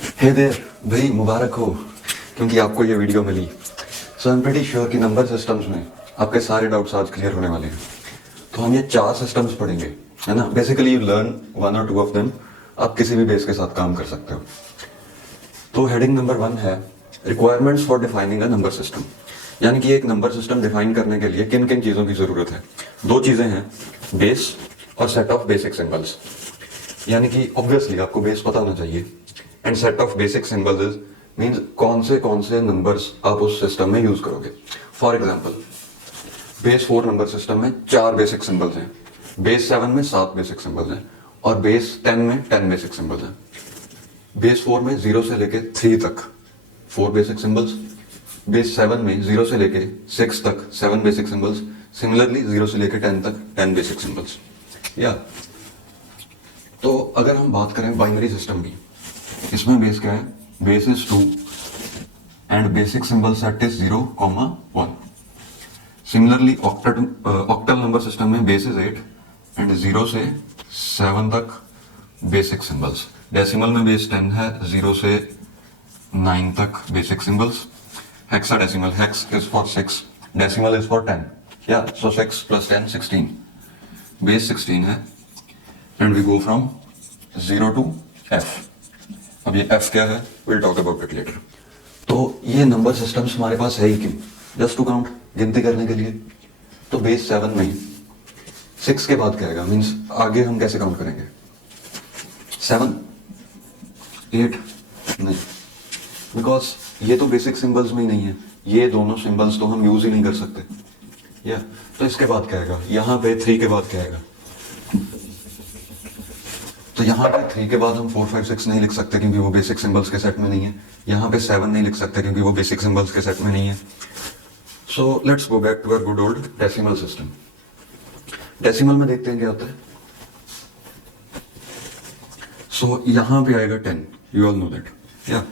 हे there भाई, मुबारक हो क्योंकि आपको ये वीडियो मिली। So I am pretty sure कि नंबर सिस्टम्स में आपके सारे डाउट्स आज क्लियर होने वाले हैं। तो हम ये 4 सिस्टम्स पढ़ेंगे, है ना। बेसिकली यू लर्न 1 और 2 ऑफ देम। आप किसी भी बेस के साथ काम कर सकते हो। तो हेडिंग नंबर 1 है requirements for defining a number system, यानी कि एक नंबर सिस्टम डिफाइन करने के लिए किन किन चीज़ों की ज़रूरत है। 2 चीज़ें हैं, बेस और सेट ऑफ बेसिक सिंबल्स। यानी कि ऑब्वियसली आपको बेस पता होना चाहिए and set of basic symbols is means कौन से नंबर्स आप उस सिस्टम में यूज करोगे। For example, base 4 number system में 4 बेसिक सिंबल्स हैं, बेस 7 में 7 बेसिक सिंबल्स हैं और बेस 10 में 10 बेसिक सिंबल्स हैं। बेस 4 में 0 से लेके 3 तक 4 बेसिक सिंबल्स, बेस 7 में 0 से लेके 6 तक 7 बेसिक सिंबल्स, सिमिलरली 0 से लेके 10 तक 10 बेसिक सिंबल्स। या तो अगर हम बात करें बाइनरी सिस्टम की, इसमें बेस क्या है, base is 2 and basic symbol set is 0, 1। Similarly octal number system में बेस इज 8 एंड 0 से 7 तक बेसिक सिंबल्स। डेसिमल में बेस 10 है, 0 से 9 तक basic symbols. Hexadecimal, hex is for 6, decimal is for 10। या सो 6 + 10 16, बेस 16 है and we go from 0 to F। अब ये F क्या है, will talk about it later. तो ये नंबर सिस्टम्स हमारे पास है ही क्यों, जस्ट टू काउंट, गिनती करने के लिए। तो बेस 7 में 6 के बाद क्या आएगा, मीन्स आगे हम कैसे काउंट करेंगे, 7 8 नहीं, बिकॉज ये तो बेसिक सिंबल्स में ही नहीं है, ये दोनों सिंबल्स तो हम यूज ही नहीं कर सकते। या तो इसके बाद क्या आएगा, यहाँ पे 3 के बाद क्या आएगा, तो यहाँ पे 3 के बाद हम 4 5 6 नहीं लिख सकते क्योंकि वो बेसिक सिंबल्स के सेट में नहीं है। यहाँ पे 7 नहीं लिख सकते क्योंकि वो बेसिक सिंबल्स के सेट में नहीं है। So let's go back to our good old decimal system. Decimal में देखते हैं क्या होता है। सो यहाँ पे आएगा 10, यू ऑल नो दैट। या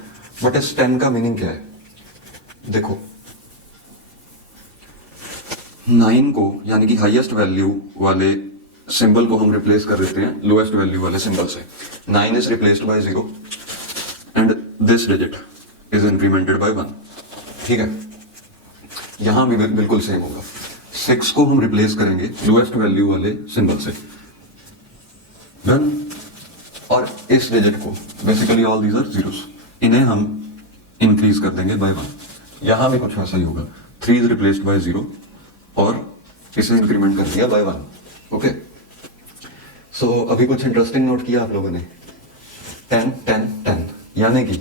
बट इस 10 का मीनिंग क्या है, देखो 9 को यानी कि हाईएस्ट वैल्यू वाले सिंबल को हम रिप्लेस कर देते हैं लोएस्ट वैल्यू वाले सिंबल से। 9 is replaced by 0 and this digit is incremented by 1। ठीक है, यहां भी बिल्कुल सेम होगा। 6 को हम रिप्लेस करेंगे लोएस्ट वैल्यू वाले सिंबल से, डन। और इस डिजिट को, basically all these are zeros, इन्हें हम इंक्रीज कर देंगे बाय 1। यहां भी कुछ वैसा ही होगा, 3 इज रिप्लेस्ड बाय 0 और इसे इंक्रीमेंट कर दिया बाय 1। ओके, सो अभी कुछ इंटरेस्टिंग नोट किया आप लोगों ने, 10 10 10, यानी कि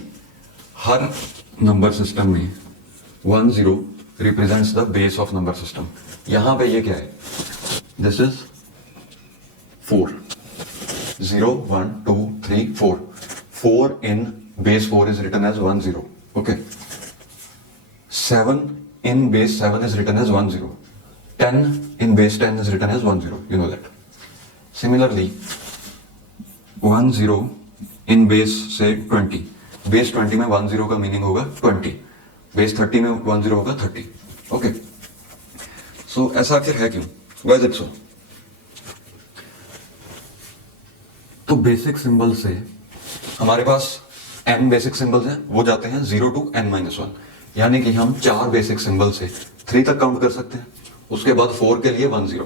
हर नंबर सिस्टम में 1 0 represents the base of number system. यहां पे ये क्या है, this is 4, 0 1 2 3 4, 4 in base 4 is written as 1 0। Okay, 7 in base 7 is written as 1 0, 10 in base 10 is written as 1 0, you know that. Similarly 1 0 in base say 20, base 20 में 1 0 का meaning होगा 20, base 30 में 1 0 होगा 30। ओके, सो ऐसा आखिर है क्यों, व्हाई इज इट सो। तो बेसिक सिंबल से हमारे पास n बेसिक सिंबल्स हैं, वो जाते हैं 0 to n-1, यानी कि हम 4 बेसिक सिंबल से 3 तक काउंट कर सकते हैं, उसके बाद 4 के लिए 1 0।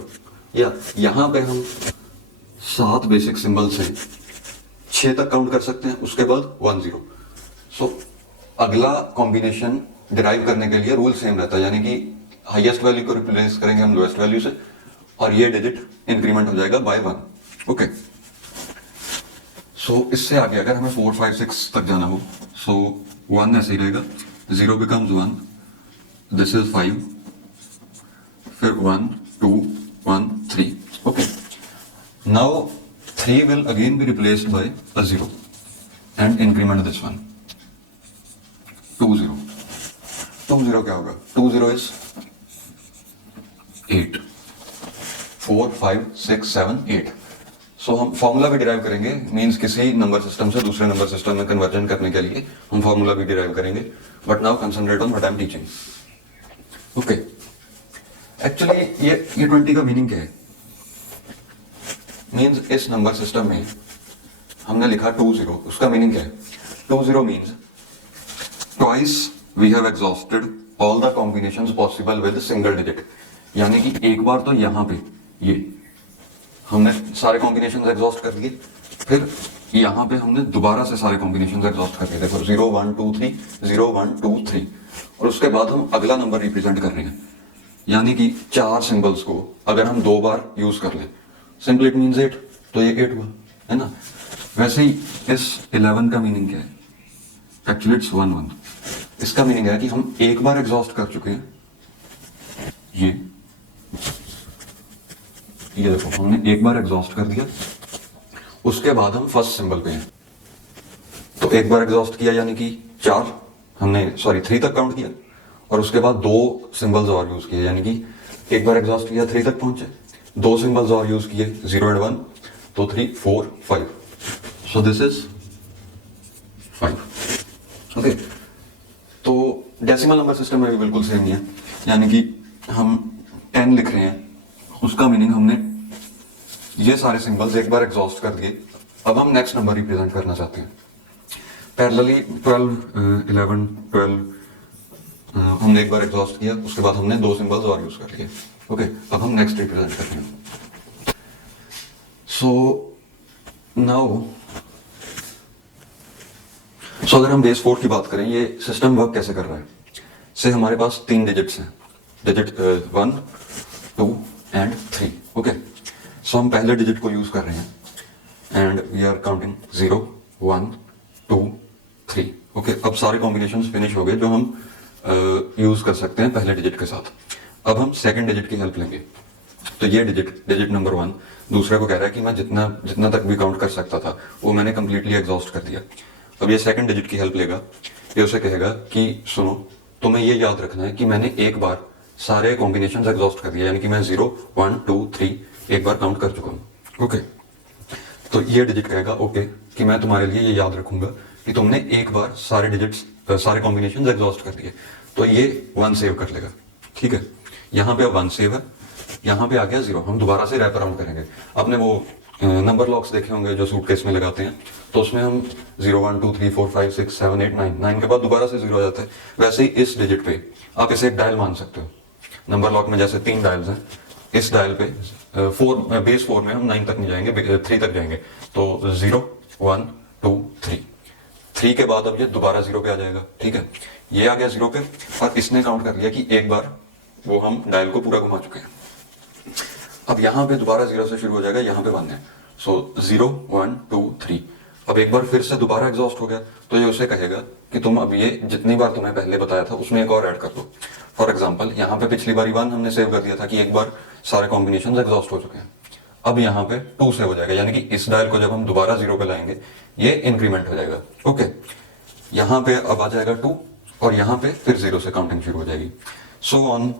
या यहां पे हम 7 बेसिक सिंबल से 6 तक काउंट कर सकते हैं, उसके बाद 1 0। सो अगला कॉम्बिनेशन डिराइव करने के लिए रूल सेम रहता है, यानी कि हाईएस्ट वैल्यू को रिप्लेस करेंगे हम लोएस्ट वैल्यू से और ये डिजिट इंक्रीमेंट हो जाएगा बाय 1। ओके, सो इससे आगे अगर हमें 4 5 6 तक जाना हो, सो 1 ऐसे ही रहेगा, 0 becomes 1, this is 5, फिर 1 2 1 3। okay, now 3 will again be replaced by a 0 and increment this one, 2 0। 2 0 क्या होगा, 2 0 is 8, 4 5 6 7 8। सो हम फॉर्मूला भी डिराइव करेंगे, मींस किसी नंबर सिस्टम से दूसरे नंबर सिस्टम में कन्वर्जन करने के लिए हम फॉर्मूला भी डिराइव करेंगे, but now concentrate on what I am teaching. Okay, actually ये 20 का मीनिंग क्या है, मींस इस नंबर सिस्टम में हमने लिखा 2 0, उसका मीनिंग क्या है, 20 means twice we have exhausted all the combinations possible with single digit. यानी कि एक बार तो यहाँ पे ये हमने सारे कॉम्बिनेशन एग्जॉस्ट कर लिए, फिर यहाँ पे हमने दोबारा से सारे कॉम्बिनेशन एग्जॉस्ट कर लिए। देखो 0 1 2 3 0 1 2 3, और उसके बाद हम अगला नंबर रिप्रेजेंट कर रहे हैं, यानी कि 4 सिंबल्स को अगर हम 2 बार यूज कर लें, सिंपल इट मीन्स 8, तो ये 8 हुआ है ना। वैसे ही इस 11 का मीनिंग क्या है? Actually it's 1 1। इसका मीनिंग है कि हम एक बार एग्जॉस्ट कर चुके हैं, ये देखो हमने एक बार एग्जॉस्ट कर दिया, उसके बाद हम फर्स्ट सिंबल पे हैं। तो एक बार एग्जॉस्ट किया यानी कि 3 तक काउंट किया, और उसके बाद 2 सिंबल्स और यूज किए, यानी कि एक बार एग्जॉस्ट किया 3 तक पहुंचे, 2 सिंबल्स और यूज किए 0 एंड 1, तो 3 4 5, सो दिस इज 5। ओके, तो डेसिमल नंबर सिस्टम में भी बिल्कुल सेम ही है, यानी कि हम 10 लिख रहे हैं, उसका मीनिंग हमने ये सारे सिंबल्स एक बार एग्जॉस्ट कर दिए, अब हम नेक्स्ट नंबर रिप्रेजेंट करना चाहते हैं। पैरेलली 12 11 12 हमने एक बार एग्जॉस्ट किया, उसके बाद हमने 2 सिंबल्स और यूज कर लिए। ओके, अब हम नेक्स्ट रिप्रेजेंट करते हैं। सो नाउ अगर हम बेस 4 की बात करें, ये सिस्टम वर्क कैसे कर रहा है? से हमारे पास 3 डिजिट्स हैं, डिजिट 1 2 एंड 3। ओके, सो हम पहले डिजिट को यूज कर रहे हैं and we are counting 0 1 2 3। Okay, अब सारे कॉम्बिनेशंस फिनिश हो गए जो हम यूज कर सकते हैं पहले डिजिट के साथ। अब हम सेकंड डिजिट की हेल्प लेंगे। तो ये डिजिट नंबर 1 दूसरे को कह रहा है कि मैं जितना तक भी काउंट कर सकता था वो मैंने कंप्लीटली एग्जॉस्ट कर दिया। अब ये सेकंड डिजिट की हेल्प लेगा, ये उसे कहेगा कि सुनो, तुम्हें ये याद रखना है कि मैंने एक बार सारे कॉम्बिनेशंस एग्जॉस्ट कर दिया, यानी कि मैं 0 1 2 3 एक बार काउंट कर चुका हूं। ओके, तो ये डिजिट कहेगा ओके कि मैं तुम्हारे लिए ये याद रखूंगा कि तुमने एक बार सारे कॉम्बिनेशंस एग्जॉस्ट कर दिए, तो ये 1 सेव कर लेगा। ठीक है, यहाँ पे अब 1 सेव है, यहाँ पे आ गया 0, हम दोबारा से रैप अराउंड करेंगे। आपने वो नंबर लॉक्स देखे होंगे जो सूटकेस में लगाते हैं, तो उसमें हम 0 1 2 3 4 5 6 7 8 9 के बाद दोबारा से 0 आ जाता है। वैसे ही इस डिजिट पे आप इसे एक डायल मान सकते हो। नंबर लॉक में जैसे 3 डायल्स हैं, इस डायल पे बेस 4 में हम 9 तक नहीं जाएंगे, 3 तक जाएंगे, तो 0 1 2 3 के बाद अब ये दोबारा 0 पे आ जाएगा। ठीक है, ये आ गया 0 पे, और इसने काउंट कर लिया कि एक बार वो हम डायल को पूरा घुमा चुके हैं। अब यहाँ पे दोबारा 0 से शुरू हो जाएगा, यहाँ पे 1 है, सो 0 1 2 3। अब एक बार फिर से दोबारा एग्जॉस्ट हो गया, तो ये उसे कहेगा कि तुम अब ये जितनी बार तुम्हें पहले बताया था उसमें एक और ऐड कर दो। फॉर एग्जाम्पल, यहाँ पे पिछली बार 1 हमने सेव कर दिया था कि एक बार सारे कॉम्बिनेशन एग्जॉस्ट हो चुके हैं, अब यहाँ पे 2 सेव हो जाएगा, यानी कि इस डायल को जब हम दोबारा 0 पे लाएंगे ये इंक्रीमेंट हो जाएगा। ओके, यहाँ पे अब आ जाएगा 2, और यहाँ पे फिर 0 से काउंटिंग शुरू हो जाएगी, सो ऑन।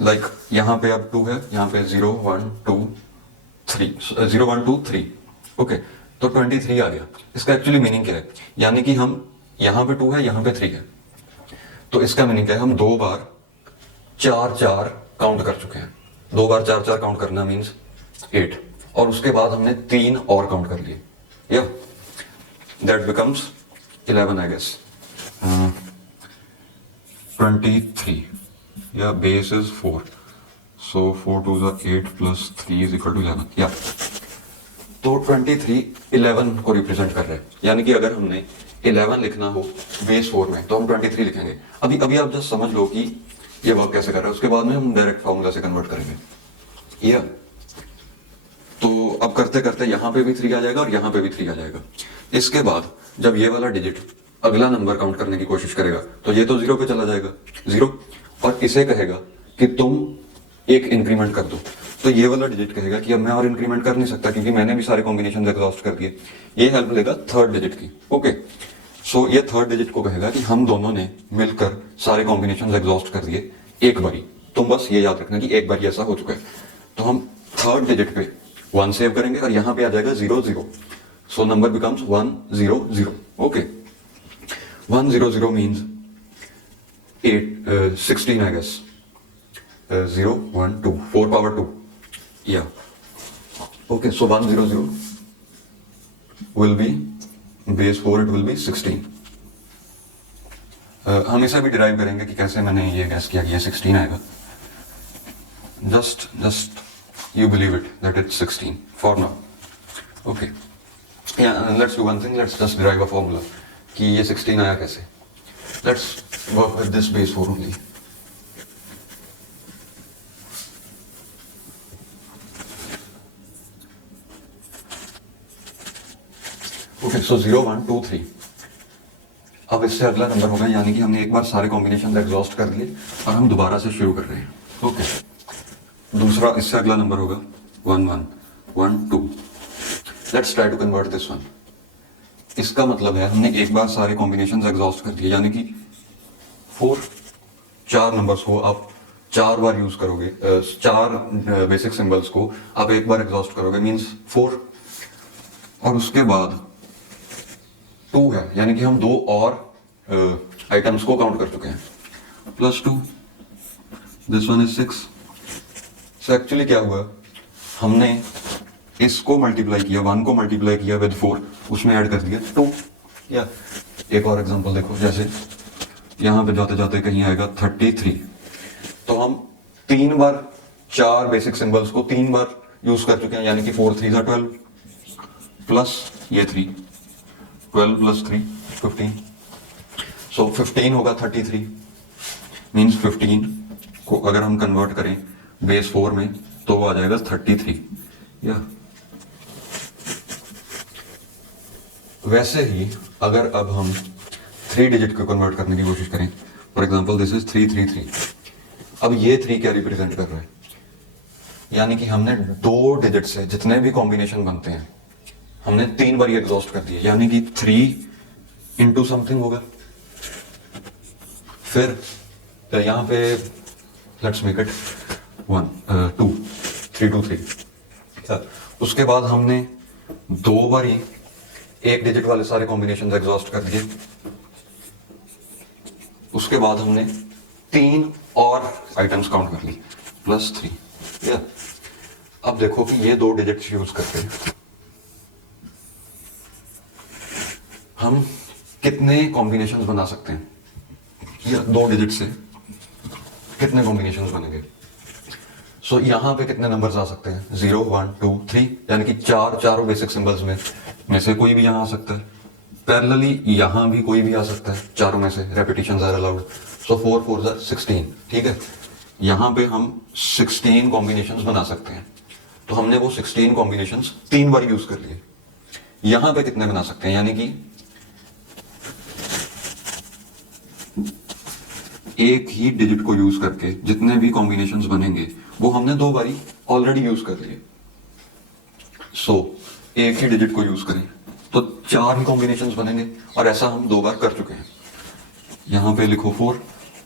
लाइक यहाँ पे अब 2 है, यहाँ पे 0 1 2 3। ओके, तो 23 आ गया। इसका एक्चुअली मीनिंग क्या है? यानी कि हम यहाँ पे 2 है, यहाँ पे 3 है, तो इसका मीनिंग क्या है? हम 2 बार 4 4 काउंट कर चुके हैं। 2 बार 4 4 काउंट करना मीन्स 8, और उसके बाद हमने 3 और काउंट कर लिए, या दैट बिकम्स 11 आई गेस। 23 या base is 4, so 4 2s are 8 plus 3 is equal to 11, या तो 23 11 को रिप्रेजेंट कर रहे हैं, यानी कि अगर हमने 11 लिखना हो बेस 4 में तो हम 23 लिखेंगे। अभी आप जस्ट समझ लो कि ये वर्क कैसे कर रहा है, उसके बाद में हम डायरेक्ट फॉर्मूला से कन्वर्ट करेंगे। या तो अब करते करते यहाँ पे भी 3 आ जाएगा और यहाँ पे भी 3 आ जाएगा। इसके बाद जब ये वाला डिजिट अगला नंबर काउंट करने की कोशिश करेगा तो ये तो 0 पे चला जाएगा, 0, और इसे कहेगा कि तुम एक इंक्रीमेंट कर दो। तो ये वाला डिजिट कहेगा कि अब मैं और इंक्रीमेंट कर नहीं सकता क्योंकि मैंने भी सारे कॉम्बिनेशन एग्जॉस्ट कर दिए। ये हेल्प लेगा थर्ड डिजिट की। ओके, सो ये थर्ड डिजिट को कहेगा कि हम दोनों ने मिलकर सारे कॉम्बिनेशन एग्जॉस्ट कर दिए एक बारी, तुम बस ये याद रखना कि एक बार ऐसा हो चुका है। तो हम थर्ड डिजिट पे 1 सेव करेंगे और यहाँ पे आ जाएगा 0 0, so number becomes 1 0 0। Okay, 1 0 0 means 16 I guess, 0 1 2 4 power 2, yeah, okay, so 1 0 0 will be base 4 it will be 16। हम इसे भी डिराइव करेंगे कि कैसे मैंने ये गैस किया कि ये 16 आएगा। just you believe it that it's 16 for now. Okay, yeah, let's do one thing, let's just derive a formula कि ये 16 आया कैसे। Let's work with this base 4 only. Okay, so 0 1 2 3। अब इससे अगला नंबर होगा, यानी कि हमने एक बार सारे कॉम्बिनेशन एग्जॉस्ट कर लिए और हम दोबारा से शुरू कर रहे हैं। ओके, दूसरा इससे अगला नंबर होगा 1 1 1 2। Let's try to convert this one. इसका मतलब है हमने एक बार सारे कॉम्बिनेशन एग्जॉस्ट कर दिए, यानी कि 4 नंबर्स को आप 4 बार यूज करोगे, 4 बेसिक सिंबल्स को आप एक बार एग्जॉस्ट करोगे, मींस 4। और उसके बाद 2 है, यानी कि हम 2 और आइटम्स को काउंट कर चुके हैं, +2, this one is 6। So actually क्या हुआ, हमने इसको मल्टीप्लाई किया, 1 को मल्टीप्लाई किया विद 4, उसमें ऐड कर दिया 2। या एक और एग्जांपल देखो, जैसे यहां पे जाते जाते कहीं आएगा 33, तो हम 3 बार 4 बेसिक सिंबल्स को 3 बार यूज कर चुके हैं, यानी कि 4 3 12 प्लस ये 3, 12 प्लस 3 15। सो 15 होगा 33, मीन्स 15 को अगर हम कन्वर्ट करें बेस 4 में तो वो आ जाएगा 33। या वैसे ही अगर अब हम 3 डिजिट को कन्वर्ट करने की कोशिश करें, फॉर एग्जांपल दिस इज 333। अब ये 3 क्या रिप्रेजेंट कर रहा है, यानी कि हमने 2 डिजिट से जितने भी कॉम्बिनेशन बनते हैं हमने 3 बार ये एग्जॉस्ट कर दिए, यानी कि 3 इंटू समथिंग होगा। फिर यहां पे लेट्स मेक इट 2 3 2 3। उसके बाद हमने 2 बार ही 1 डिजिट वाले सारे कॉम्बिनेशन एग्जॉस्ट कर दिए। उसके बाद हमने 3 और आइटम्स काउंट कर ली, +3। या अब देखो कि ये 2 डिजिट्स यूज करके हम कितने कॉम्बिनेशंस बना सकते हैं, या 2 डिजिट से कितने कॉम्बिनेशंस बनेंगे। सो यहां पे कितने नंबर्स आ सकते हैं, 0 1 2 3, यानी कि चारों बेसिक सिंबल्स में से कोई भी यहां आ सकता है। पैरेलली यहां भी कोई भी आ सकता है, चारों में से रेपिटेशंस आर अलाउड। सो 4 4 ज़ा 16, ठीक है। यहां पे हम 16 कॉम्बिनेशंस बना सकते हैं, तो हमने वो 16 कॉम्बिनेशंस 3 बार यूज कर लिए। यहां पे कितने बना सकते हैं, यानी कि एक ही डिजिट को यूज करके जितने भी कॉम्बिनेशंस बनेंगे वो हमने 2 बारी ऑलरेडी यूज कर लिए। सो एक ही डिजिट को यूज करें तो 4 ही कॉम्बिनेशंस बनेंगे, और ऐसा हम 2 बार कर चुके हैं। यहां पे लिखो 4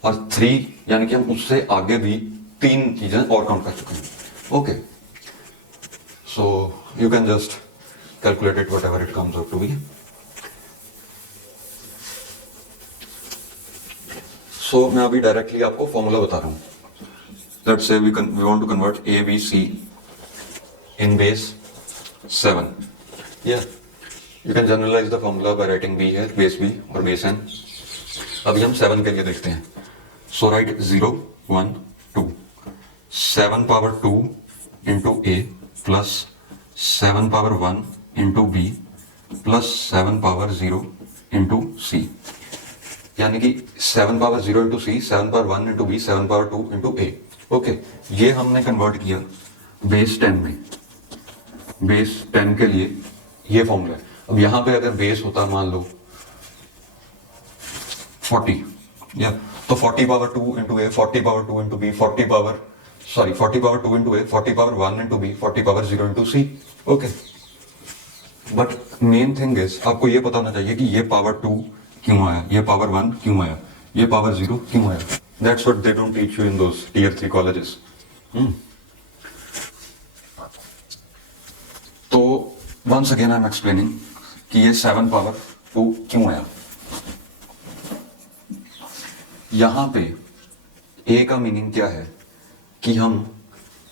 और 3, यानी कि हम उससे आगे भी 3 चीजें और काउंट कर चुके हैं। Okay, so you can just calculate it whatever it comes out to be. So मैं अभी डायरेक्टली आपको फॉर्मूला बता रहा हूं। Let's say we want to convert ABC in base 7। या you can generalise the formula by writing B here, base B और base N। अभी हम 7 के लिए देखते हैं। So write 0 1 2, 7 power 2 into A plus 7 power 1 into B plus 7 power 0 into C, यानी कि 7 power 0 into C, 7 power 1 into B, 7 power 2 into A। Okay, ये हमने कन्वर्ट किया बेस 10 में। बेस 10 के लिए ये फॉर्मूला है। अब यहां पे अगर बेस होता मान लो 40, या तो 40 power 2 into A, 40 power 2 into B, 40 power 2 into A, 40 power 1 into B, 40 power 0 into C। Okay, but main thing is आपको ये पता होना चाहिए कि ये पावर 2 क्यों आया, ये पावर 1 क्यों आया, ये पावर 0 क्यों आया। That's what they don't teach you in those tier 3 colleges. तो once again I am explaining कि ये 7 पावर 2 क्यों आया। यहां पे A का मीनिंग क्या है कि हम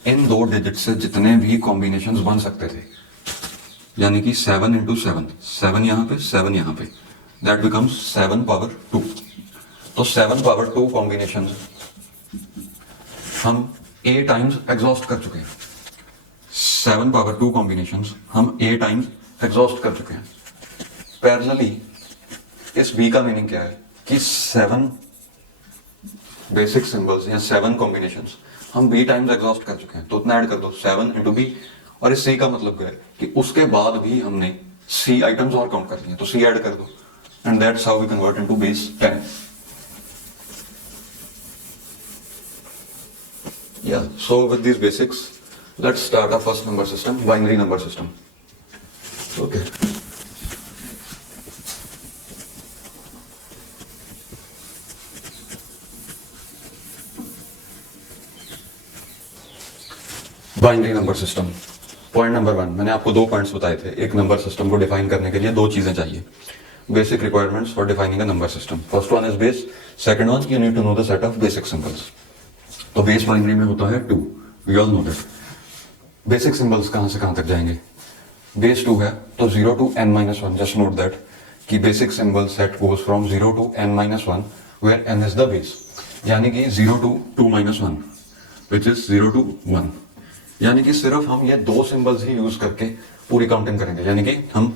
इन 2 डिजिट से जितने भी कॉम्बिनेशंस बन सकते थे, यानी कि 7 इंटू 7, 7 यहाँ पे 7 यहाँ पे, दैट बिकम्स 7 पावर 2। तो 7 पावर 2 कॉम्बिनेशन हम A टाइम्स एग्जॉस्ट कर चुके हैं। 7 पावर 2 कॉम्बिनेशन हम A टाइम्स एग्जॉस्ट कर चुके हैं। पैरेलली इस B का मीनिंग क्या है कि 7 बेसिक सिंबल्स या 7 कॉम्बिनेशंस हम B टाइम्स एग्जॉस्ट कर चुके हैं। तो उतना ऐड कर दो 7 इंटू B। और इस C का मतलब क्या है कि उसके बाद भी हमने C आइटम्स और काउंट कर लिए, तो C ऐड कर दो, and that's how we convert into base 10। Yeah, so with these basics, let's start our first number system, binary number system. Okay. Binary number system. Point number 1, मैंने आपको 2 points बताए थे। एक नंबर सिस्टम को define करने के लिए 2 चीजें चाहिए, basic requirements for defining a number system. First one is base, second one you need to know the set of basic symbols. तो बेस बाइनरी में होता है 2, we all know that. Basic symbols कहां से कहां तक जाएंगे? बेस 2 है तो 0 to n-1, just note that कि basic symbol set goes from 0 to n-1 where n is the base, यानी कि 0 to 2-1 विच इज 0 to 1। यानी कि सिर्फ हम ये 2 सिंबल्स ही यूज करके पूरी काउंटिंग करेंगे। यानी कि हम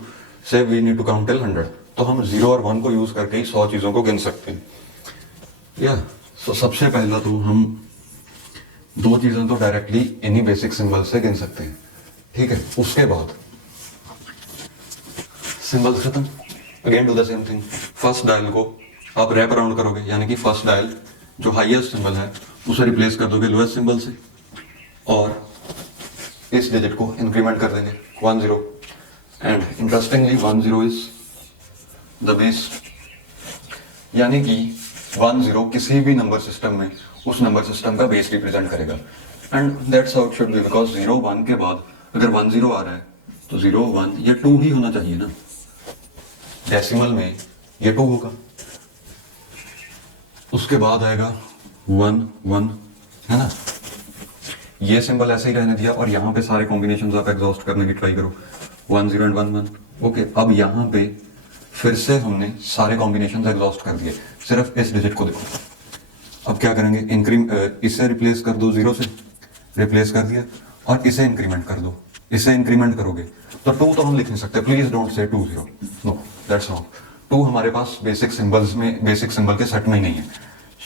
से we need to count till 100, तो हम 0 और 1 को यूज करके ही 100 चीजों को गिन सकते हैं। या सो सबसे पहला तो हम 2 चीजें तो डायरेक्टली इन्हीं बेसिक सिंबल से गिन सकते हैं, ठीक है। उसके बाद सिंबल्स खत्म, again do the same thing. First dial को आप रैप अराउंड करोगे, यानी कि फर्स्ट डायल जो हाईएस्ट सिंबल है उसे रिप्लेस कर दोगे लोएस्ट सिंबल से, और इस डिजिट को इंक्रीमेंट कर देंगे 10, and interestingly 10 is the base. यानी कि 10 किसी भी नंबर सिस्टम में उस नंबर सिस्टम का बेस रिप्रेजेंट करेगा, and that's how it should be, because 0 1 के बाद अगर 10 आ रहा है तो 0 1 ये 2 ही होना चाहिए ना। डेसिमल में ये 2 होगा, उसके बाद आएगा 1 1, है ना। ये सिंबल ऐसे ही रहने दिया और यहाँ पे सारे कॉम्बिनेशंस आप एग्जॉस्ट करने की ट्राई करो, 1 0 एंड 1 1। ओके, अब यहाँ पे फिर से हमने सारे कॉम्बिनेशंस एग्जॉस्ट कर दिए, सिर्फ इस डिजिट को देखो। अब क्या करेंगे, इसे रिप्लेस कर दो, 0 से रिप्लेस कर दिया, और इसे इंक्रीमेंट कर दो। इसे इंक्रीमेंट करोगे तो 2 तो हम लिख नहीं सकते, please don't say 2 0, no that's wrong. 2 हमारे पास बेसिक सिंबल्स में, बेसिक सिंबल के सेट में ही नहीं है,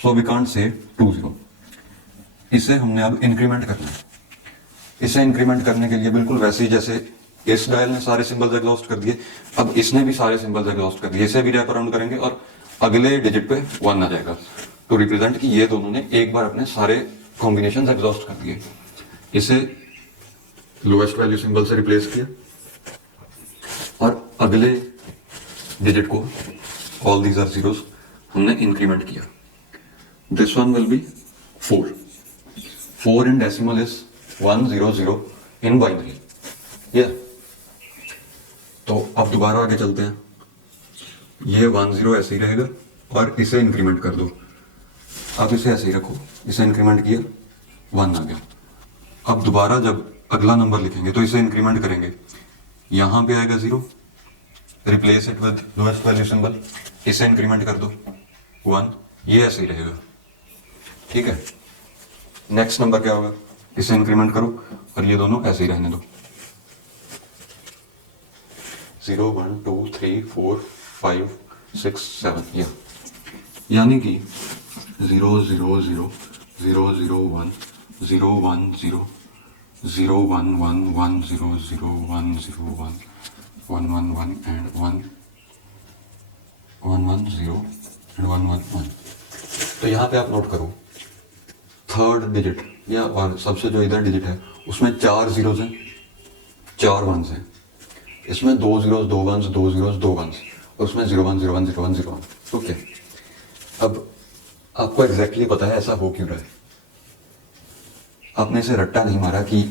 सो वी कांट से 2 0। इसे हमने अब इंक्रीमेंट करना है। इसे इंक्रीमेंट करने के लिए बिल्कुल वैसे ही जैसे इस डायल ने सारे सिंबल्स एग्जॉस्ट कर दिए, अब इसने भी सारे सिंबल्स एग्जॉस्ट कर दिए। इसे भी रैप अराउंड करेंगे और अगले डिजिट पे 1 आ जाएगा, टू रिप्रेजेंट कि ये दोनों ने एक बार अपने सारे कॉम्बिनेशंस एग्जॉस्ट कर दिए। इसे लोएस्ट वैल्यू सिंबल से रिप्लेस किया और अगले डिजिट को, ऑल दीज आर जीरोस, हमने इंक्रीमेंट किया। This one will be 4 in decimal is 1 0 0 in binary। yeah। तो अब दोबारा आगे चलते हैं, ये 1 0 ऐसे ही रहेगा और इसे इंक्रीमेंट कर दो। अब इसे ऐसे ही रखो, इसे इंक्रीमेंट किया, 1 आ गया। अब दोबारा जब अगला नंबर लिखेंगे तो इसे इंक्रीमेंट करेंगे, यहां पे आएगा 0, replace it with lowest value symbol, इसे इंक्रीमेंट कर दो 1, ये ऐसे ही रहेगा, ठीक है। नेक्स्ट नंबर क्या होगा, इसे इंक्रीमेंट करो और ये दोनों ऐसे ही रहने दो, 0 1 2 3 4 5 6 7। यानी कि 0 0 0 0 0 1 0 1 0 0 1 1 1 0 0 1 0 1 1 1 1 एंड 1 1 1 0 एंड 1 1 1। तो यहाँ पे आप नोट करो, थर्ड डिजिट या और सबसे जो इधर डिजिट है उसमें 4 जीरोस हैं, 4 1s हैं। इसमें 2 जीरोस 2 1s 2 जीरोस 2 1s, और उसमें 0 1 0 1 0 1 0 1। ओके, अब आपको एग्जैक्टली पता है ऐसा हो क्यों रहा है। आपने इसे रट्टा नहीं मारा कि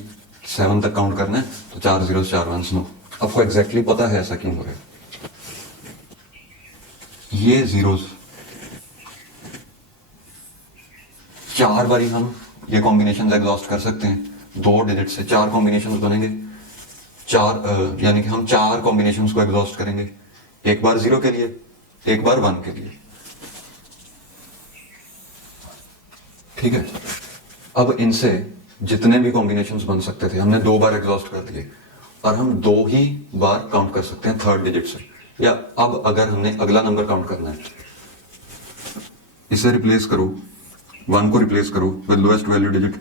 7 तक काउंट करना है तो 4 जीरोस 4 1s, नो, आपको एग्जैक्टली पता है ऐसा क्यों हो रहा है। ये जीरोस 4 बारी हम ये कॉम्बिनेशन एग्जॉस्ट कर सकते हैं, 2 डिजिट से 4 कॉम्बिनेशन बनेंगे, यानी कि हम 4 कॉम्बिनेशंस को एग्जॉस्ट करेंगे, एक बार 0 के लिए, एक बार 1 के लिए। ठीक है, अब इनसे जितने भी कॉम्बिनेशंस बन सकते थे हमने 2 बार एग्जॉस्ट कर दिए, और हम 2 ही बार काउंट कर सकते हैं थर्ड डिजिट से। या अब अगर हमने अगला नंबर काउंट करना है, इसे रिप्लेस करो, 1 को रिप्लेस करो विद लोएस्ट वैल्यू डिजिट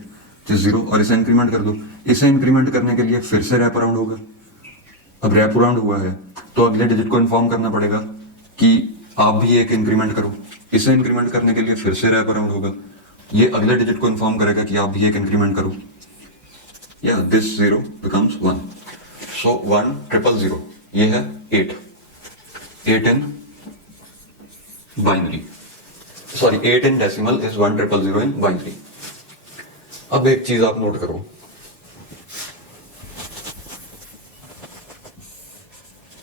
जिस 0, और इसे इंक्रीमेंट कर दो। इसे इंक्रीमेंट करने के लिए फिर से रैप अराउंड होगा। अब रैप अराउंड हुआ है तो अगले डिजिट को इन्फॉर्म करना पड़ेगा कि आप भी एक इंक्रीमेंट करो। इसे इंक्रीमेंट करने के लिए फिर से रैप अराउंड होगा, ये अगले डिजिट को इन्फॉर्म करेगा कि आप भी एक इंक्रीमेंट करो। या दिस 0 बिकम्स 1, सो 1 ट्रिपल 0, ये है 8 in binary, sorry 8 in decimal is 1 triple 0 in binary. अब एक चीज आप नोट करो,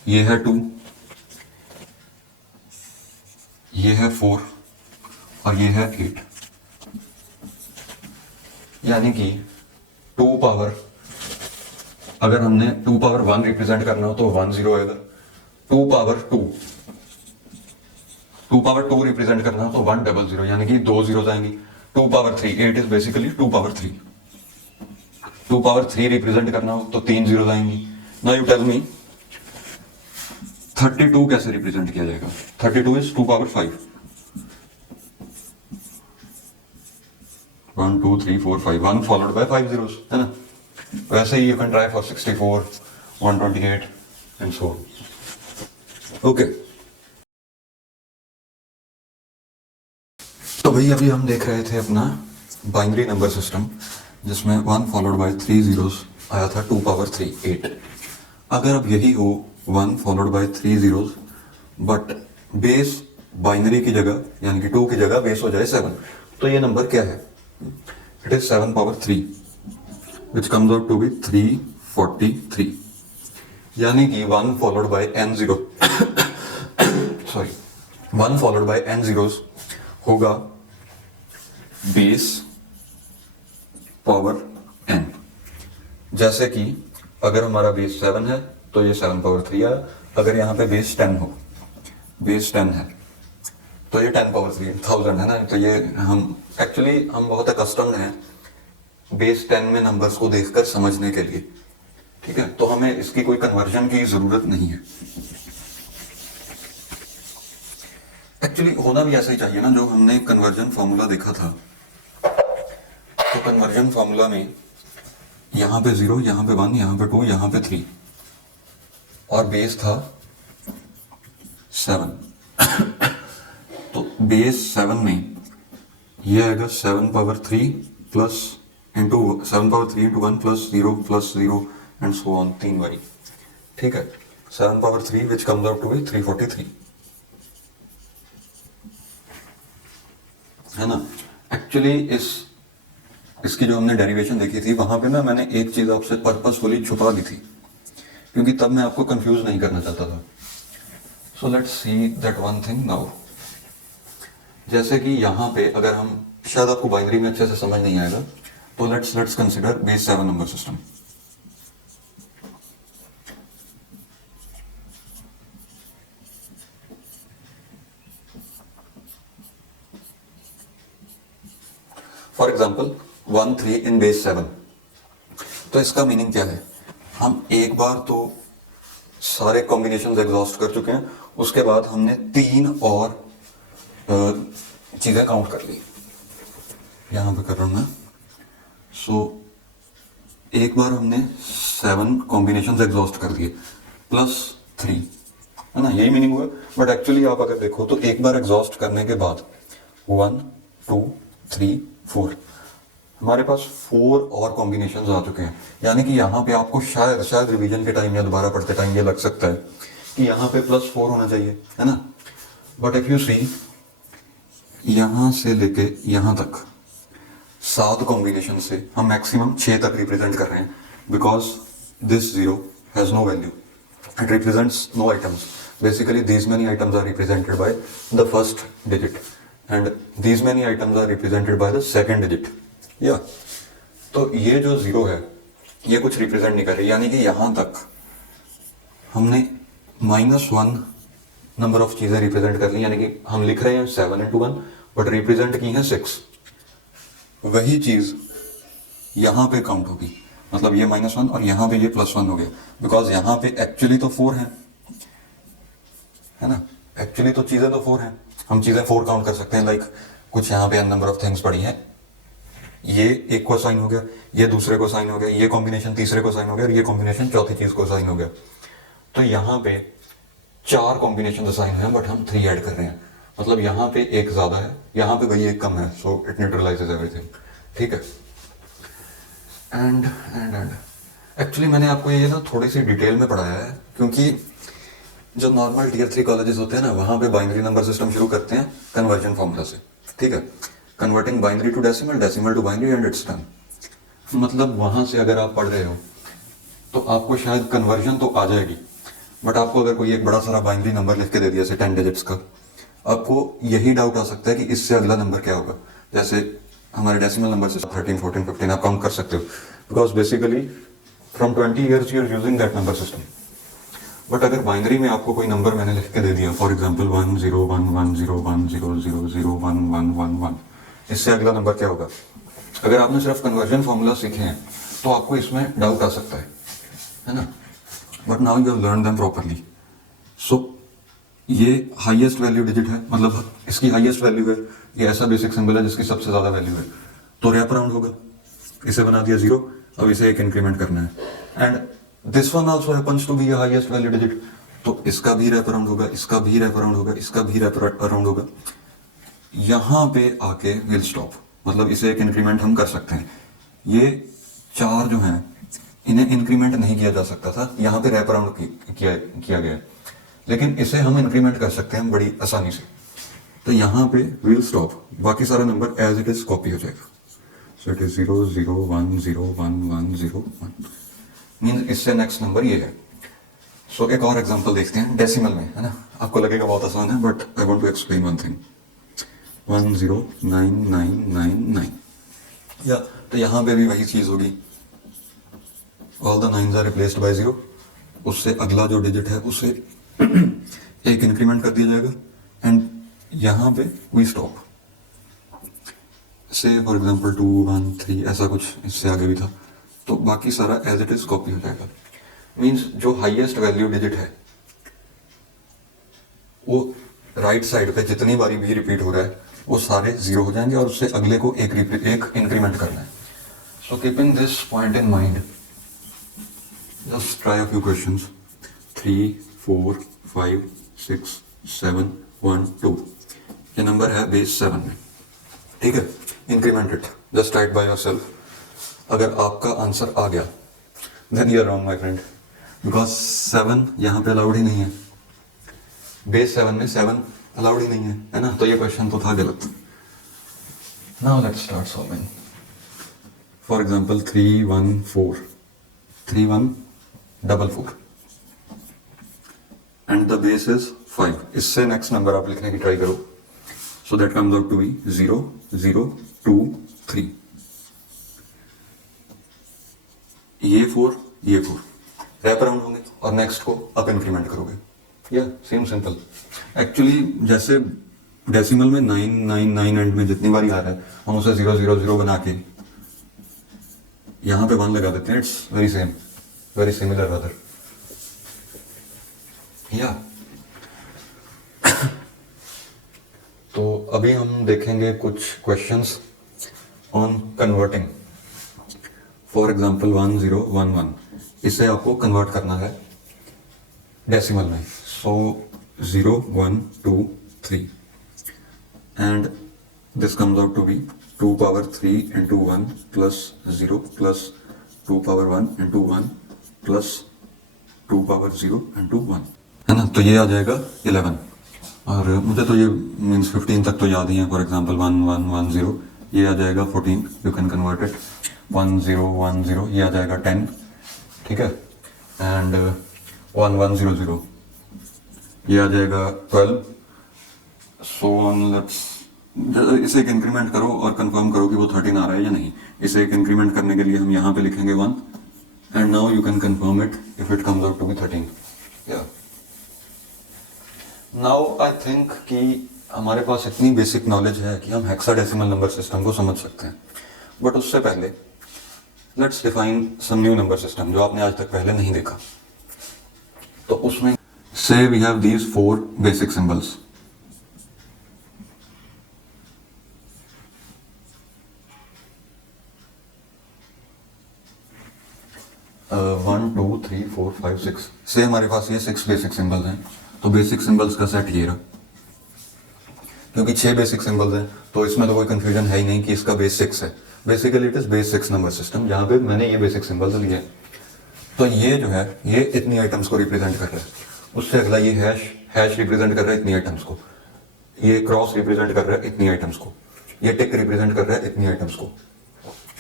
ये है 2, ये है 4 और ये है 8, यानी कि 2 पावर, अगर हमने 2 पावर 1 रिप्रेजेंट करना हो तो 1 0 आएगा। 2 पावर 2 रिप्रेजेंट करना हो तो 1 डबल 0, यानी कि 2 जीरो आएंगी। 2 power 3, 8 is basically 2 power 3। 2 power 3 represent करना हो तो 3 जीरो आएंगी। नाउ यू टेल मी 32 कैसे रिप्रेजेंट किया जाएगा? 32 is 2 power 5। 1 2 3 4 5, 1 followed by 5 zeros, है ना? वैसे ही you can try for 64, 128 and so on. Okay, तो भाई अभी हम देख रहे थे अपना बाइनरी नंबर सिस्टम, जिसमें 1 फॉलोड बाय 3 zeros आया था 2 पावर 3, 8। अगर अब यही हो 1 followed bye 3 zeros but base binary की जगह यानी कि 2 की जगह बेस हो जाए 7, तो ये नंबर क्या है? It is 7 power 3 which comes out to be 343, यानी कि 1 followed bye n zero sorry 1 followed bye n zeros होगा बेस पावर n। जैसे कि अगर हमारा बेस 7 है तो ये 7 पावर 3 आया। अगर यहाँ पे बेस 10 हो, बेस 10 है तो ये 10 पावर 3 1000 है ना। तो ये हम बहुत अकस्टम्ड हैं बेस 10 में नंबर्स को देखकर समझने के लिए, ठीक है? तो हमें इसकी कोई कन्वर्जन की जरूरत नहीं है। एक्चुअली होना भी ऐसा ही चाहिए ना, जो हमने कन्वर्जन फॉर्मूला देखा था। तो कन्वर्जन फॉर्मूला में यहां पे 0, यहां पे 1, यहां पे 2, यहां पे 3 और बेस था 7। तो बेस 7 में ये आएगा 7 power 3 plus into 7 power 3 into 1 plus 0 and so on 3 बारी, ठीक है? 7 power 3 which comes out to be 343, है ना? एक्चुअली इसकी जो हमने डेरिवेशन देखी थी वहां पे ना मैंने एक चीज आपसे पर्पसफुली छुपा दी थी, क्योंकि तब मैं आपको कंफ्यूज नहीं करना चाहता था। So let's see that one thing now. जैसे कि यहां पे अगर हम, शायद आपको बाइनरी में अच्छे से समझ नहीं आएगा, तो let's consider base 7 number system. For example 1 3 in base 7। तो इसका मीनिंग क्या है? हम एक बार तो सारे कॉम्बिनेशंस एग्जॉस्ट कर चुके हैं, उसके बाद हमने 3 और चीजें काउंट कर ली। यहां पे कर रहा हूं मैं। सो एक बार हमने 7 कॉम्बिनेशंस एग्जॉस्ट कर दिए प्लस 3, है ना? यही मीनिंग हुआ। बट एक्चुअली आप अगर देखो तो एक बार एग्जॉस्ट करने के बाद 1 2 3 4 हमारे पास 4 और कॉम्बिनेशंस आ चुके हैं। यानी कि यहाँ पे आपको शायद रिवीजन के टाइम या दोबारा पढ़ते टाइम ये लग सकता है कि यहाँ पे +4 होना चाहिए, है ना? बट इफ यू सी, यहाँ से लेके यहाँ तक 7 कॉम्बिनेशन से हम मैक्सिमम 6 तक रिप्रेजेंट कर रहे हैं, because this 0 has no value, it represents no items. Basically these many items are represented by the first digit and these many items are represented by the second digit। या तो ये जो 0 है ये कुछ रिप्रेजेंट नहीं कर रही, यानी कि यहां तक हमने -1 नंबर ऑफ चीजें रिप्रेजेंट कर ली, यानी कि हम लिख रहे हैं 7 into 1 बट रिप्रेजेंट की है 6। वही चीज यहाँ पे काउंट होगी, मतलब ये -1 और यहाँ पे ये +1 हो गया, बिकॉज यहाँ पे एक्चुअली तो 4 है ना, एक्चुअली तो चीजें तो 4 हैं, हम चीजें 4 काउंट कर सकते हैं। लाइक कुछ यहाँ पे नंबर ऑफ थिंग्स पड़ी हैं, ये एक को साइन हो गया, ये दूसरे को साइन हो गया, ये कॉम्बिनेशन तीसरे को साइन हो गया और ये कॉम्बिनेशन चौथी चीज को साइन हो गया। तो यहाँ पे 4 कॉम्बिनेशन साइन है बट हम 3 ऐड कर रहे हैं, मतलब यहाँ पे एक ज्यादा है, यहाँ पे वही एक कम है, सो इट न्यूट्रलाइजेस एवरीथिंग। ठीक है। एंड एक्चुअली मैंने आपको ये ना थोड़ी सी डिटेल में पढ़ाया है, क्योंकि जो नॉर्मल टियर 3 कॉलेजेस होते हैं ना, वहां पे बाइनरी नंबर सिस्टम शुरू करते हैं कन्वर्जन फॉर्मूला से। ठीक है, converting binary to decimal, decimal to binary and it's done. मतलब वहां से अगर आप पढ़ रहे हो तो आपको शायद कन्वर्जन तो आ जाएगी, बट आपको अगर कोई एक बड़ा सारा बाइनरी नंबर लिख के दे दिया, जैसे 10 डिजिट्स का, आपको यही डाउट आ सकता है कि इससे अगला नंबर क्या होगा। जैसे हमारे डेसिमल नंबर से 13, 14, 15 आप काउंट कर सकते हो, because basically from 20 years you are using that number system. But अगर बाइनरी में आपको कोई नंबर मैंने लिख के दे दिया, फॉर एग्जाम्पल 10110100011111, इससे अगला नंबर क्या होगा। अगर आपने सिर्फ कन्वर्जन फॉर्मूला सीखे हैं तो आपको इसमें डाउट आ सकता है ना, but now you have learn them properly. So ये हाईएस्ट वैल्यू डिजिट है, मतलब इसकी हाईएस्ट वैल्यू है, ये ऐसा बेसिक सिंबल है जिसकी सबसे ज्यादा वैल्यू है, तो रैप अराउंड होगा। इसे बना दिया 0, अब इसे एक इंक्रीमेंट करना है, and this one also happens to be a highest value digit, तो इसका भी रैप अराउंड होगा, इसका भी रैप अराउंड होगा, इसका भी रैप अराउंड होगा। यहां पे आके विल स्टॉप, मतलब इसे एक इंक्रीमेंट हम कर सकते हैं। ये 4 जो हैं इन्हें इंक्रीमेंट नहीं किया जा सकता था, यहाँ पे रैप अराउंड किया गया, लेकिन इसे हम इंक्रीमेंट कर सकते हैं बड़ी आसानी से। तो यहाँ पे विल स्टॉप, बाकी सारा number as it is copy हो जाएगा। सो इट इज 0 0 1 0 1 1 0 1, मीन्स इससे नेक्स्ट नंबर ये है। सो एक और एग्जांपल देखते हैं डेसिमल में, है ना। आपको लगेगा बहुत आसान है, but I want to explain one thing. 109999, या तो यहाँ पे भी वही चीज होगी, all the 9s are replaced by 0, उससे अगला जो डिजिट है उसे एक इंक्रीमेंट कर दिया जाएगा, एंड यहाँ पे वी स्टॉप। से फॉर एग्जांपल 2 1 3 ऐसा कुछ इससे आगे भी था, तो बाकी सारा एज इट इज कॉपी हो जाएगा। मीन्स जो हाईएस्ट वैल्यू डिजिट है वो राइट साइड पे जितनी बारी भी रिपीट हो रहा है वो सारे 0 हो जाएंगे, और उससे अगले को एक इंक्रीमेंट करना है। So keeping this point in mind, just try a few questions. 3 4 5 6 7 1 2, ये नंबर है बेस 7 में। ठीक है, increment it, just write by yourself. अगर आपका आंसर आ गया then you are wrong my friend, because 7 यहाँ पे अलाउड ही नहीं है, बेस 7 में 7 अलाउड ही नहीं है ना, तो ये क्वेश्चन तो था गलत। Now let's start solving. For example 3 1 4 3 1 4 4 and the base is 5। इससे नेक्स्ट नंबर आप लिखने की ट्राई करो, so that comes out to be 0 0 2 3। ये 4 रैप अराउंड होंगे और नेक्स्ट को आप इंक्रीमेंट करोगे, या सेम सिंपल। एक्चुअली जैसे डेसिमल में 999 एंड में जितनी बारी आ रहा है हम उसे 0 0 0 बना के यहाँ पे 1 लगा देते हैं। It's very same, very similar other, या तो अभी हम देखेंगे कुछ questions on converting. For example 1011, इसे आपको कन्वर्ट करना है डेसिमल में। So 0 1 2 3 and this comes out to be 2 power 3 into 1 plus 0 plus 2 power 1 into 1 plus 2 power 0 into 1, है ना। तो ये आ जाएगा 11, और मुझे तो ये मीन्स 15 तक तो याद ही है। फॉर एग्जांपल 1 1 1 0, ये आ जाएगा 14, यू कैन कन्वर्ट इट। 1 0 1 0, ये आ जाएगा 10, ठीक है। एंड 1 1 0 0, ये आ जाएगा 12। सो ऑन, लेट्स इसे एक इंक्रीमेंट करो और कंफर्म करो कि वो 13 आ रहा है या नहीं। इसे एक इंक्रीमेंट करने के लिए हम यहाँ पे लिखेंगे 1, and now you can confirm it if it comes out to be 13। या नाउ आई थिंक कि हमारे पास इतनी बेसिक नॉलेज है कि हम हेक्साडेसिमल नंबर सिस्टम को समझ सकते हैं, बट उससे पहले let's define some new number system जो आपने आज तक पहले नहीं देखा। तो उसमें से we have these 4 basic symbols. One two three four five six से हमारे पास ये 6 बेसिक सिंबल्स हैं। तो बेसिक सिंबल्स का सेट ये रहा, क्योंकि 6 बेसिक सिंबल्स हैं तो इसमें तो कोई कंफ्यूजन है ही नहीं कि इसका बेस 6 है। Basically it is base 6 number system, जहाँ पे मैंने ये बेसिक सिंबल्स लिए हैं। तो ये जो है ये इतनी आइटम्स को रिप्रेजेंट कर रहा है। उससे अगला ये हैश रिप्रेजेंट कर रहा है इतनी आइटम्स को, ये क्रॉस रिप्रेजेंट कर रहा है इतनी आइटम्स को, ये टिक रिप्रेजेंट कर रहा है इतनी आइटम्स को,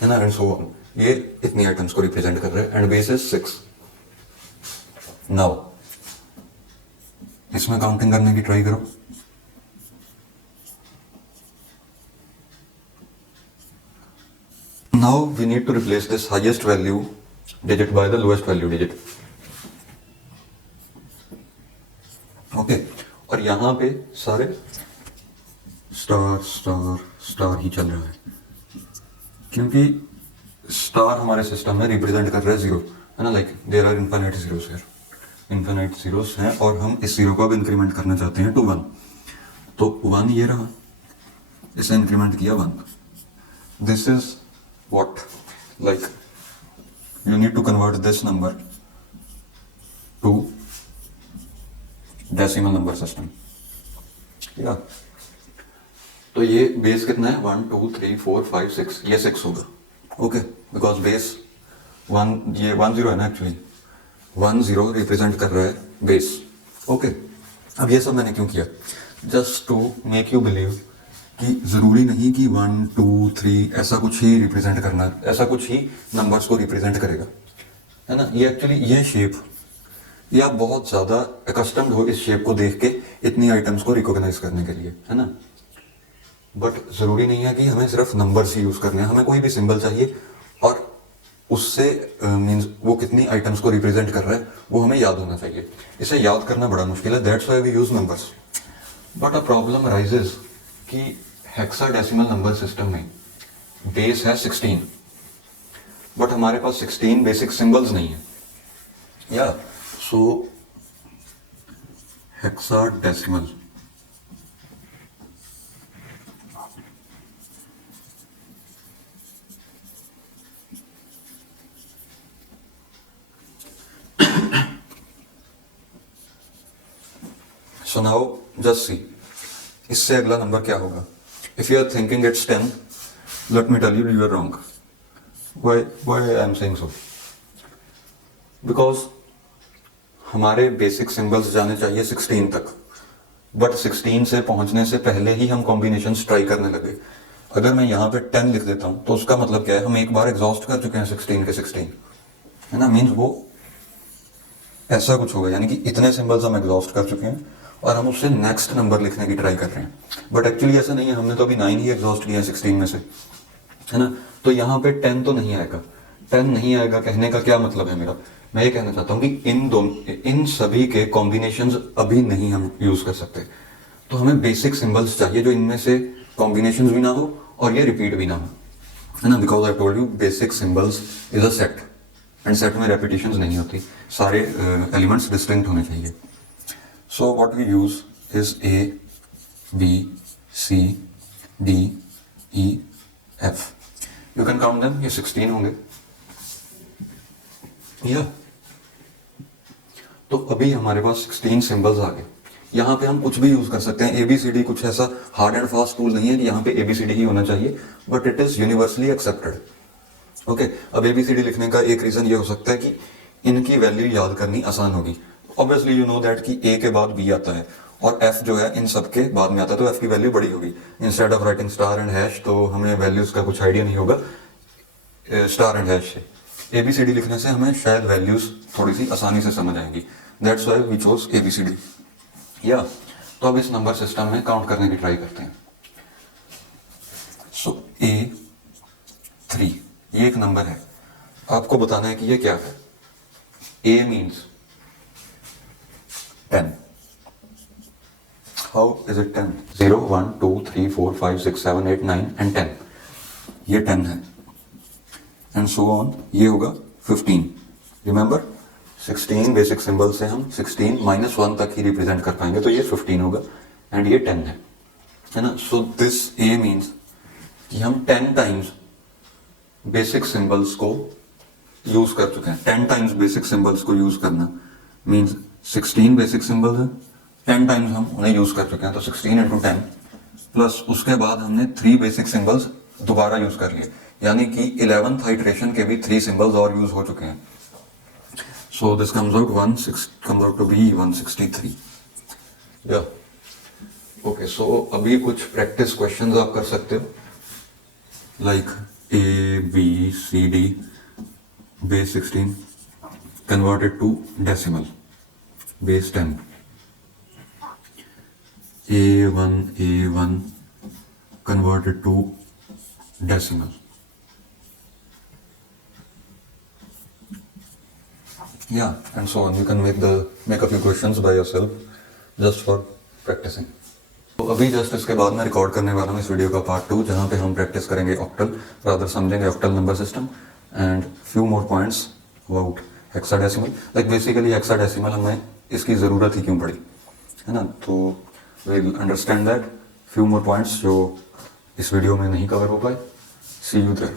है ना, एंड सो ऑन। ये इतनी आइटम्स को रिप्रेजेंट कर रहा है एंड बेस इज 6। नाउ इसमें काउंटिंग करने की ट्राई करो। Now we need to replace this highest value digit by the lowest value digit. Okay, और यहां पे सारे स्टार स्टार स्टार ही चल रहा है, क्योंकि स्टार हमारे सिस्टम में रिप्रेजेंट कर रहा है 0, है ना, like there are infinite zeros here, infinite zeros हैं और हम इस 0 को अब इंक्रीमेंट करना चाहते हैं टू 1। तो 1 ये रहा, इसे इंक्रीमेंट किया 1। This is what, like you need to convert this number to decimal number system। या तो ये बेस कितना है 1 2 3 4 5 6, ये 6 होगा। ओके, बिकॉज बेस 1, ये 1 0 है ना, एक्चुअली 1 0 रिप्रेजेंट कर रहा है बेस। ओके, अब ये सब मैंने क्यों किया, just to make you believe कि जरूरी नहीं कि 1 2 3 ऐसा कुछ ही रिप्रेजेंट करना, ऐसा कुछ ही नंबर्स को रिप्रेजेंट करेगा, है ना। ये एक्चुअली ये शेप, ये आप बहुत ज्यादा अकस्टम्ड हो इस शेप को देख के इतनी आइटम्स को रिकॉग्नाइज करने के लिए, है ना। बट जरूरी नहीं है कि हमें सिर्फ नंबर्स ही यूज करने हैं, हमें कोई भी सिंबल चाहिए और उससे मींस वो कितनी आइटम्स को रिप्रेजेंट कर रहा है वो हमें याद होना चाहिए। इसे याद करना बड़ा मुश्किल है, that's why we use numbers. But a problem arises कि हेक्साडेसिमल नंबर सिस्टम में बेस है 16, बट हमारे पास 16 बेसिक सिंबल्स नहीं है। या so hexadecimal so now just see, इससे अगला नंबर क्या होगा। If you are thinking it's 10, let me tell you are wrong. Why I am saying so? Because हमारे बेसिक सिंबल्स जाने चाहिए 16 तक, बट 16 से पहुंचने से पहले ही हम कॉम्बिनेशंस ट्राई करने लगे। अगर मैं यहाँ पे 10 लिख देता हूँ तो उसका मतलब क्या है, हम एक बार एग्जॉस्ट कर चुके हैं 16 के 16, है ना, मीन्स वो ऐसा कुछ होगा, यानी कि इतने सिंबल्स हम एग्जॉस्ट कर चुके हैं और हम उससे नेक्स्ट नंबर लिखने की ट्राई कर रहे हैं। बट एक्चुअली ऐसा नहीं है, हमने तो अभी 9 ही एग्जॉस्ट किया है 16 में से, है ना। तो यहाँ पे 10 तो नहीं आएगा। 10 नहीं आएगा कहने का क्या मतलब है मेरा, मैं ये कहना चाहता हूँ कि इन सभी के कॉम्बिनेशंस अभी नहीं हम यूज कर सकते। तो हमें बेसिक सिंबल्स चाहिए जो इनमें से कॉम्बिनेशंस भी ना हो और ये रिपीट भी ना हो, है ना। Because I told you basic symbols is a set, and set में रेपिटेशंस नहीं होती, सारे एलिमेंट्स डिस्टिंक्ट होने चाहिए। So what we use is A B C D E F। You can count them, ये 16 होंगे। या तो अभी हमारे पास 16 सिंबल्स आ गए। यहाँ पे हम कुछ भी यूज कर सकते हैं, ABCD कुछ ऐसा हार्ड एंड फास्ट टूल नहीं है कि यहाँ पे ABCD ही होना चाहिए, but it is universally accepted. Okay, अब ABCD लिखने का एक रीजन ये हो सकता है कि इनकी वैल्यू याद करनी आसान होगी। ऑब्वियसली यू नो दैट कि A के बाद B आता है और F जो है इन सब के बाद में आता है, तो F की वैल्यू बड़ी होगी। Instead of writing star and hash, तो हमें वैल्यूज का कुछ आइडिया नहीं होगा स्टार एंड हैश से। ABCD लिखने से हमें शायद वैल्यूज थोड़ी सी आसानी से समझ आएंगी, that's why we chose ABCD। या तो अब इस नंबर सिस्टम में काउंट करने की ट्राई करते हैं। सो A3 ये एक नंबर है, आपको बताना है कि ये क्या है। A means 10. How is it 10? 0, 1, 2, 3, 4, 5, 6, 7, 8, 9 and 10. ये 10 है एंड सो ऑन. ये होगा 15. रिमेंबर 16 बेसिक सिंबल से हम 16 -1 तक ही रिप्रेजेंट कर पाएंगे, तो ये 15 होगा एंड ये 10 है ना. सो दिस ए मीन्स कि हम 10 टाइम्स बेसिक सिंबल्स को यूज कर चुके हैं. 10 टाइम्स बेसिक सिंबल्स को यूज करना मीन्स 16 बेसिक सिंबल्स है, 10 टाइम्स हम उन्हें यूज कर चुके हैं, तो 16 इंटू 10 प्लस उसके बाद हमने 3 बेसिक सिंबल्स दोबारा यूज कर लिए, यानी कि 11th आइटरेशन के भी 3 सिंबल्स और यूज हो चुके हैं. So this comes out to be 163. या ओके, सो अभी कुछ प्रैक्टिस क्वेश्चंस आप कर सकते हो, like A B C D base 16 converted to decimal base 10. A1 converted to decimal. Yeah, and so on. You can make a few questions by yourself just for practicing. तो अभी just इसके बाद मैं record करने वाला हूँ इस video का पार्ट 2, जहाँ पे हम प्रैक्टिस करेंगे ऑक्टल, रादर समझेंगे octal number system and few more points about hexadecimal. Like basically hexadecimal हमें इसकी ज़रूरत ही क्यों पड़ी, है ना. तो we'll understand that few more points जो इस वीडियो में नहीं कवर हो पाए. See you there.